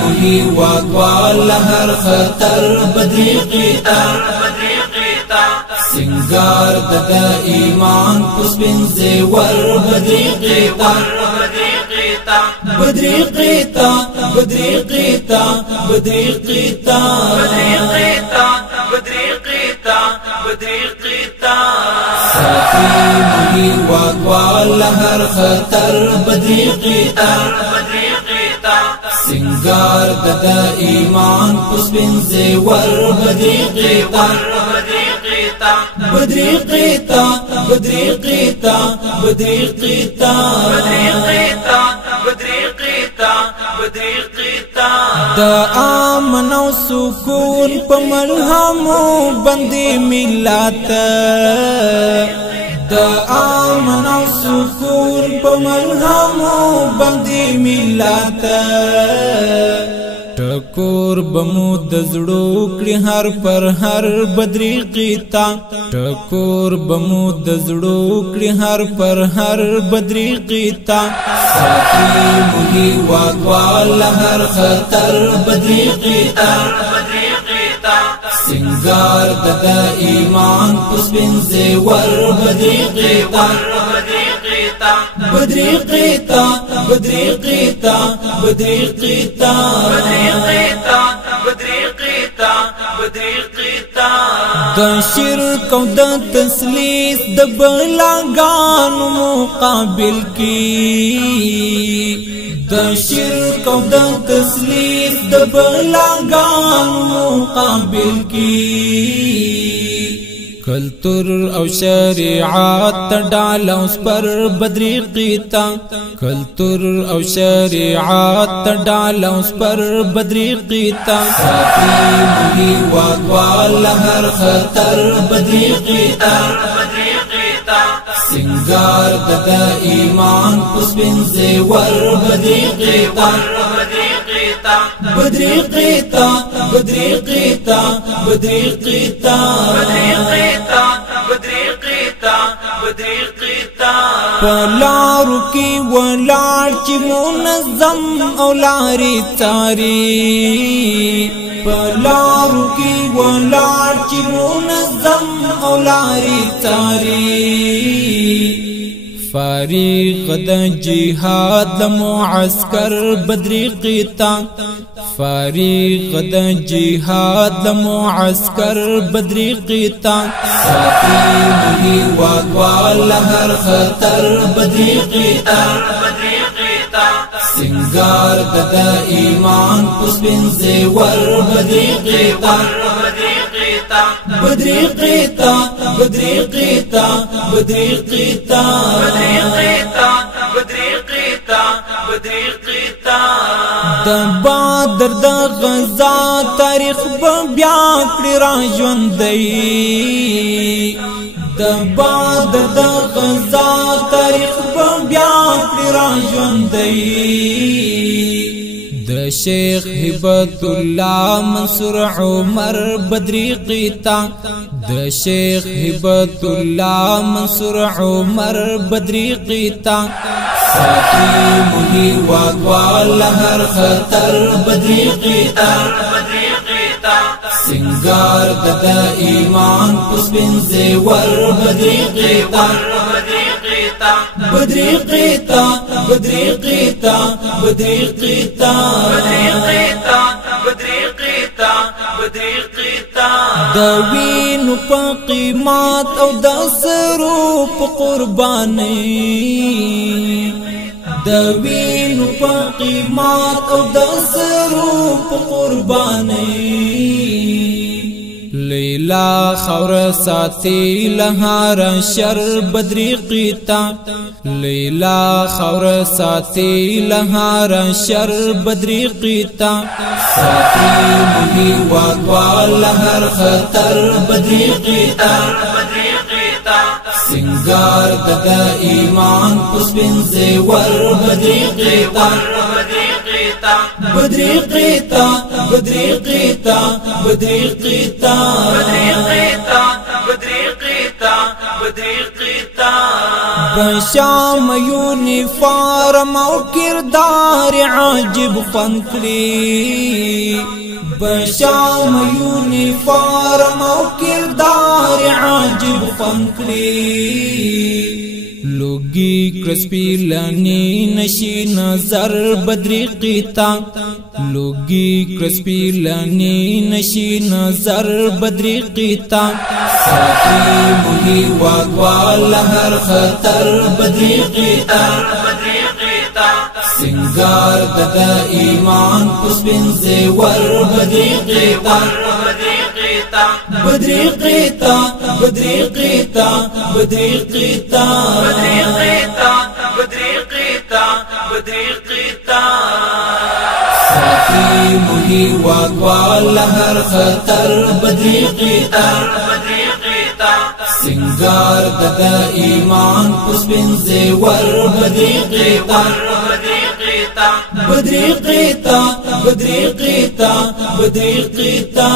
مهي واقوال هر خطر بدريقيتا سنگار ددا ایمان پس بنزي ور بدريقيتا بدريقيتا بدريقيتا بدريقيتا ساتي مهي واقوال هر خطر بدريقيتا سنگار ددا ایمان پس بنزي ور بدريقيتا بدريقيتا بدريقيتا بدريقيتا دا امن او سکون په ملهمو باندې ملت دا امن او سکون په ملهمو باندې ملت ټکور بمو د زړو کړي هر پر هر بدريقيتا ټکور بمو د زړو کړي هر پر هر بدريقيتا ساتي مهي واقوال هر خطر بدريقيتا سنگار ددا ایمان پس بنزي ور بدريقيتا بدريقيتا بدريقيتا بدريقيتا د شرک او د تسلیث د بلاګانو مقابل کی د شرک او د تسلیث د بلاګانو مقابل کی کلتور او شریعت ډال اوس پر بدريقيتا کلتور او شریعت ډال اوس پر بدريقيتا ساتي مهي واقوال هر خطر بدريقيتا سنگار ددا ایمان پس بنزي ور بدريقيتا بدريقيتا بدريقيتا بدريقيتا پلارو کی ولار چی منظم او لاری تاری پلارو کی ولار چی منظم او لاری تاری فارغ د جهاد لمعسكر بدريقيتا فارغ د جهاد لمعسكر بدريقيتا ساتي مهي واقوال هر خطر بدريقيتا سنگار ددا ایمان پس بنزي ور بدريقيتا بدريقيتا بدريقيتا بدريقيتا د بدر د غزا تاریخ بیا کړی را ژوندۍ د بدر د غزا تاریخ بیا کړی را ژوندۍ د شیخ هبت الله منصور عمر بدريقيتا د شیخ هبت الله منصور عمر بدريقيتا ساتي مهي واقوال هر خطر بدريقيتا سنگار ددا ایمان پس بنزي ور بدريقيتا بدريقيتا بدريقيتا بدريقيتا د وینو په قیمت او د سرو په قرباني د وینو په قیمت او د سرو په قرباني لیلا خور ساتي لهار شر بدريقيتا لیلا خور ساتي لهار شر بدريقيتا ساتي مهي واقوال هر خطر بدريقيتا سنگار ددا ایمان پس بنزي ور بدريقيتا بدريقيتا بدريقيتا بدريقيتا بدريقيتا بدرقیتا بشام یونیفارم او کردار عجب فنکلی بشام یونیفارم او کردار عجب فنکلی لوگی کرسپی لانی نشی نظر بدرقیتا لوگی کرسپی لانی نشی نظر بدرقیتا ساقی مهی واگوال هر خطر بدرقیتا سنگار ددا ایمان پسبن زیور بدرقیتا بدرقیتا بدرقیتا بدرقیتا بدرقیتا ساقی مهی واگوال هر خطر بدرقیتا سنگار ددا ایمان پسبن زیور بدرقیتا بدرقیتا بدرقیتا بدرقیتا بدرقیتا